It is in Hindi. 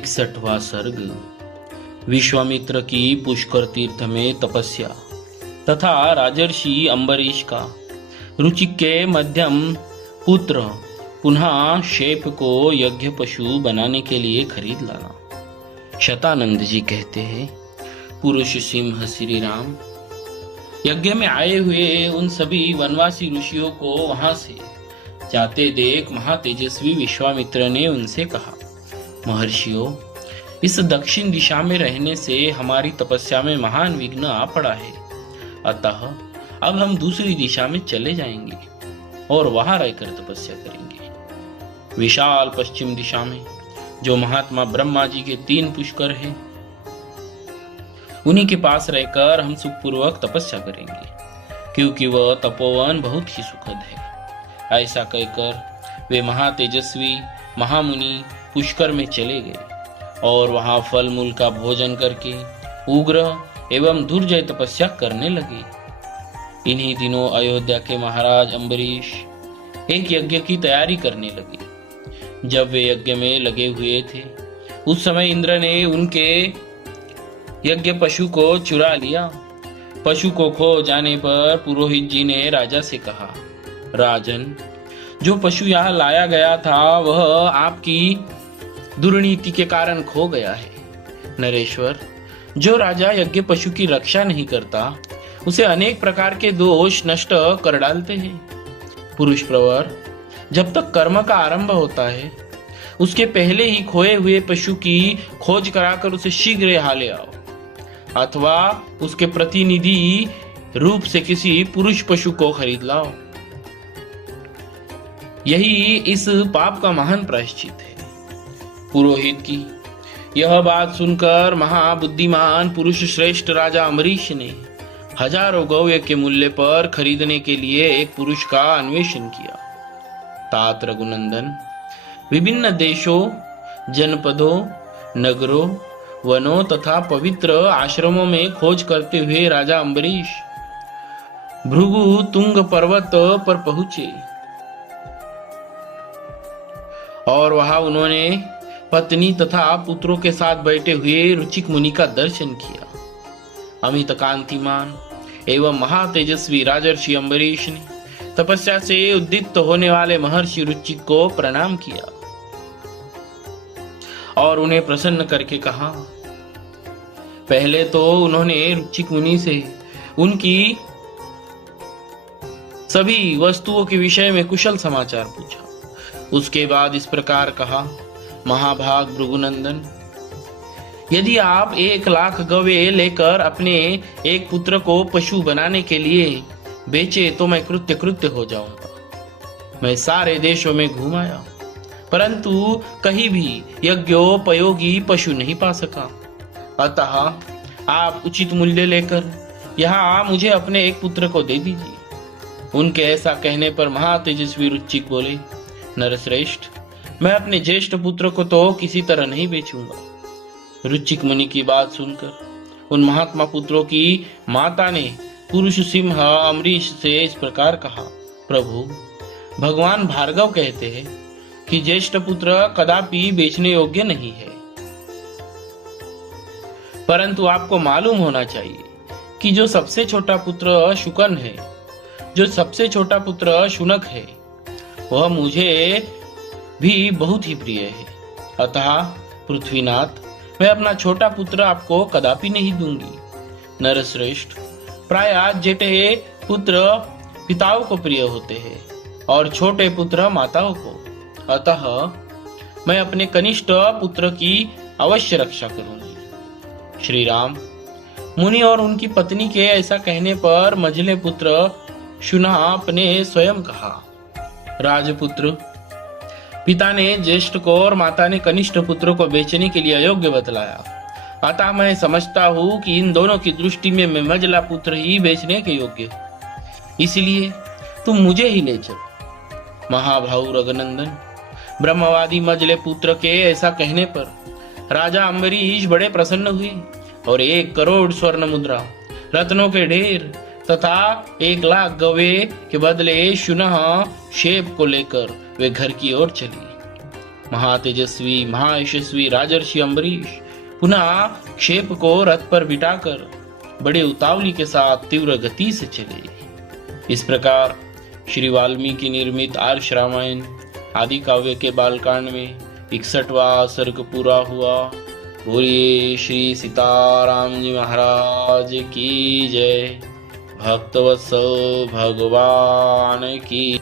61वां सर्ग। विश्वामित्र की पुष्कर तीर्थ में तपस्या तथा राजर्षि अम्बरीश का रुचिक के मध्यम पुत्र पुनः शेप को यज्ञ पशु बनाने के लिए खरीद लाना। शतानंद जी कहते हैं, पुरुष सिंह श्री राम यज्ञ में आए हुए उन सभी वनवासी ऋषियों को वहां से जाते देख महातेजस्वी विश्वामित्र ने उनसे कहा, महर्षियों, इस दक्षिण दिशा में रहने से हमारी तपस्या में महान विघ्न आ पड़ा है। अतः अब हम दूसरी दिशा में चले जाएंगे और वहां रहकर तपस्या करेंगे। विशाल पश्चिम दिशा में जो महात्मा ब्रह्मा जी के 3 पुष्कर हैं, उन्हीं के पास रहकर हम सुखपूर्वक तपस्या करेंगे, क्योंकि वह तपोवन बहुत ही सुखद है। ऐसा कहकर वे महातेजस्वी महामुनि पुष्कर में चले गए और वहां फल मूल का भोजन करके उग्र एवं दुर्जय तपस्या करने लगे। इन्हीं दिनों अयोध्या के महाराज अम्बरीश एक यज्ञ की तैयारी करने लगे। जब वे यज्ञ में लगे हुए थे, उस समय इंद्र ने उनके यज्ञ पशु को चुरा लिया। पशु को खो जाने पर पुरोहित जी ने राजा से कहा, राजन, जो पशु यहाँ लाया गया था वह आपकी दुर्नीति के कारण खो गया है। नरेश्वर, जो राजा यज्ञ पशु की रक्षा नहीं करता, उसे अनेक प्रकार के दोष नष्ट कर डालते हैं। पुरुष प्रवर, जब तक कर्म का आरंभ होता है, उसके पहले ही खोए हुए पशु की खोज कराकर उसे शीघ्र यहाँ ले आओ, अथवा उसके प्रतिनिधि रूप से किसी पुरुष पशु को खरीद लाओ। यही इस पाप का महान प्रायश्चित है। पुरोहित की यह बात सुनकर महाबुद्धिमान पुरुष श्रेष्ठ राजा अम्बरीश ने हजारों गौए के मूल्य पर खरीदने के लिए एक पुरुष का अन्वेषण किया। तात रघुनंदन, विभिन्न देशों, जनपदों, नगरों, वनों तथा पवित्र आश्रमों में खोज करते हुए राजा अम्बरीश भृगु तुंग पर्वत पर पहुंचे और वहां उन्होंने पत्नी तथा पुत्रों के साथ बैठे हुए रुचिक मुनि का दर्शन किया। अमित कांतिमान एवं महातेजस्वी राजर्षि अम्बरीश ने तपस्या से उद्दीप्त होने वाले महर्षि रुचिक को प्रणाम किया और उन्हें प्रसन्न करके कहा। पहले तो उन्होंने रुचिक मुनि से उनकी सभी वस्तुओं के विषय में कुशल समाचार पूछा। उसके बाद इस प्रकार कहा, महाभाग भृगुनंदन, यदि आप 1,00,000 गवे लेकर अपने एक पुत्र को पशु बनाने के लिए बेचे तो मैं कृत्य हो जाऊंगा। मैं सारे देशों में घूम आया, परंतु कहीं भी यज्ञोपयोगी पशु नहीं पा सका। अतः आप उचित मूल्य लेकर यहाँ मुझे अपने एक पुत्र को दे दीजिए। उनके ऐसा कहने पर महातेजस्वी रुचिक बोले, नरश्रेष्ठ, मैं अपने ज्येष्ठ पुत्र को तो किसी तरह नहीं बेचूंगा। रुचिक मुनि की बात सुनकर उन महात्मा पुत्रों की माता ने पुरुष सिंह अम्बरीश से इस प्रकार कहा, प्रभु, भगवान भार्गव कहते हैं कि ज्येष्ठ पुत्र कदापि बेचने योग्य नहीं है, परंतु आपको मालूम होना चाहिए कि जो सबसे छोटा पुत्र शुकन है, जो सबसे छोटा पुत्र शुनक है, वह मुझे भी बहुत ही प्रिय है। अतः पृथ्वीनाथ, मैं अपना छोटा पुत्र आपको कदापि नहीं दूंगी। नरश्रेष्ठ, प्रायः जेठे पुत्र पिताओं को प्रिय होते हैं और छोटे पुत्र माताओं को। अतः मैं अपने कनिष्ठ पुत्र की अवश्य रक्षा करूंगी। श्री राम, मुनि और उनकी पत्नी के ऐसा कहने पर मझले पुत्र शुनक ने स्वयं कहा, राजपुत्र, पिता ने ज्येष्ठ को और माता ने कनिष्ठ पुत्र को बेचने के लिए अयोग्य बतलाया। अतः मैं समझता हूँ कि इन दोनों की दृष्टि में मैं मझला पुत्र ही बेचने के योग्य हूँ, इसलिए तुम मुझे ही ले चलो। महाभाऊ रघुनंदन, ब्रह्मवादी मझले पुत्र के ऐसा कहने पर राजा अम्बरीश बड़े प्रसन्न हुए और 1 करोड़ स्वर्ण मुद्रा, रत्नों के ढेर तथा 1,00,000 गवे के बदले शुनक शेप को लेकर वे घर की ओर चली। महातेजस्वी महायशस्वी राजर्षि अम्बरीश पुनः क्षेप को रथ पर बिठाकर बड़े उतावली के साथ तीव्र गति से चले। इस प्रकार श्री वाल्मीकि निर्मित आर्ष रामायण आदि काव्य के बालकांड में 61वां सर्ग पूरा हुआ। बोलिए श्री सीताराम जी महाराज की जय। भक्तवत्सल भगवान की